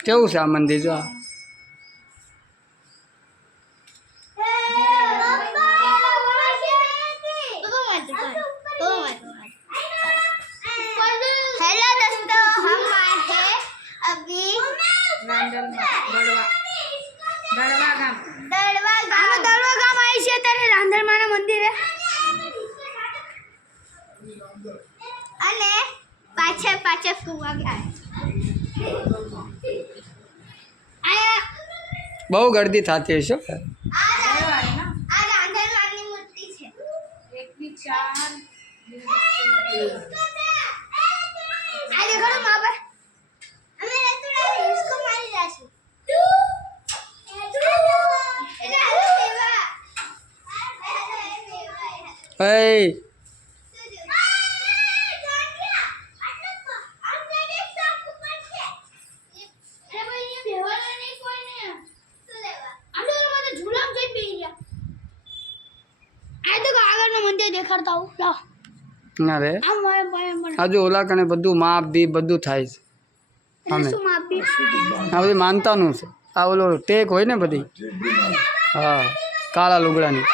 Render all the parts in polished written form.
કેવું છે આ મંદિર જો हेलो दोस्तों, हम आए हैं अभी दड़वा गाम आई છે ત્યારે રાંધણમાના મંદિરે અને પાછળ ફુવા ગયા બહુ ગર્દી થતી હશે આ રાંધણમાની મૂર્તિ છે 1 4 આ દેખો ના માપે અમે થોડા इसको मारी जाશું hey દેખાડતા હું લા ના રે આ મારે આજુ ઓલા કને બધું માપ બી બધું થાય છે અમે શું માપી આ બધી માનતાનું છે આ ઓલો ટેક હોય ને બધી હા કાળા લુગડાની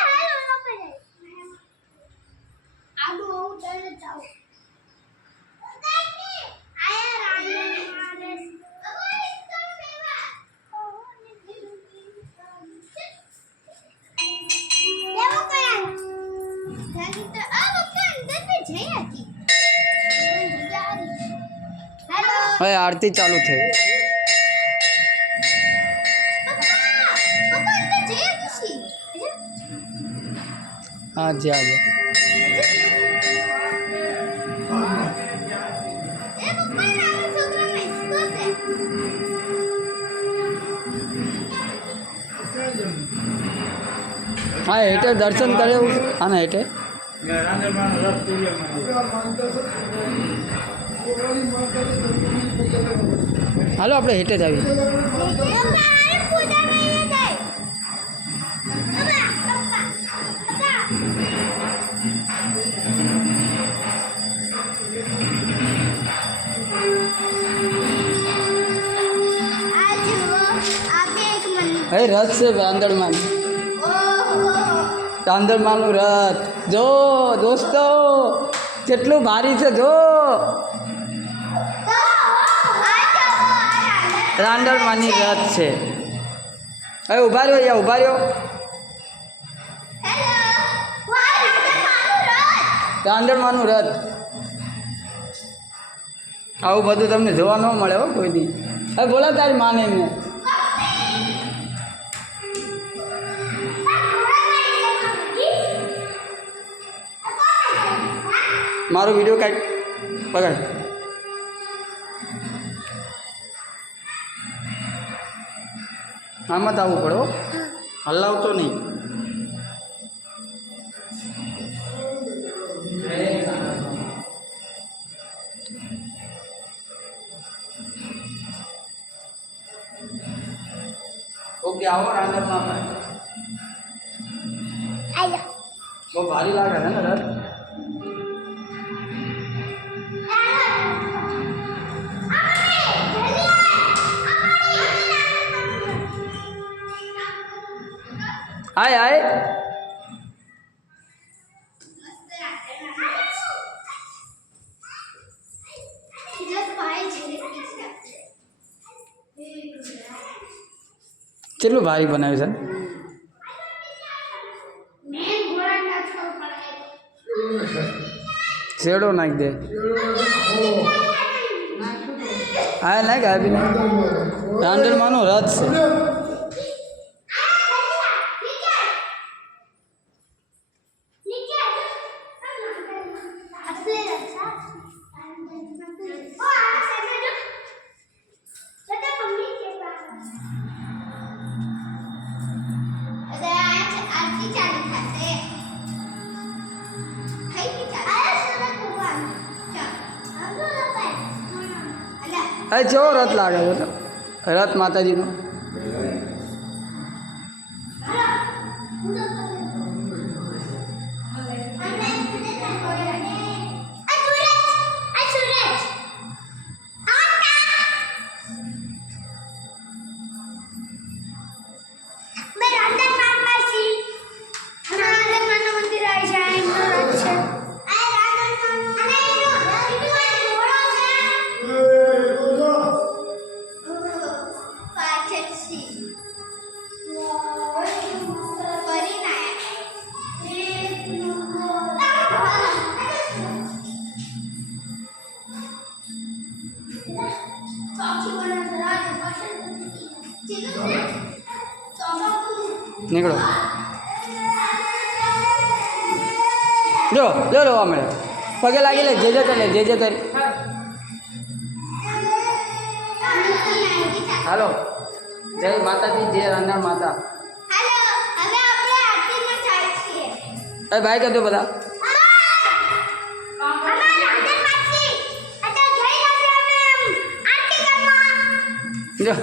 આડું આવું તને જાવ હવે આરતી ચાલુ થઈ હા જી આજે હા હેઠે દર્શન કરે હા ને હેઠે હાલો આપણે હેઠે જ આવીએ હવે રથ છે રાંદળમાં રાંદળમાંનું રથ જો દોસ્તો કેટલું ભારી છે જો રાંદળમાંની રથ છે હવે ઊભા રહ્યો યા ઊભા રહ્યો રાંદળમાંનું રથ આવું બધું તમને જોવા ન મળે હો કોઈ દી હવે બોલા તારી માને એમને મારો વિડીયો કાઢ પકડ આમાં તો આવવું પડે હો હલાવતો નહીં ઓકે આવો રાંધણમાં બહુ ભારી લાગે છે ને રથ આય આય કેટલું ભારી બનાવ્યું છે શેડો નાખી દે હા નાખ આપી રાંધણમાંનો રથ છે અરે જેવો રથ લાગે છે તો રથ માતાજીનો નીકળો જો જો રોવા મળે પગે લાગી લે જે કરી લે જે કરી હાલો જય માતાજી જય રાંધણ માતા અરે ભાઈ કરજો બધા જો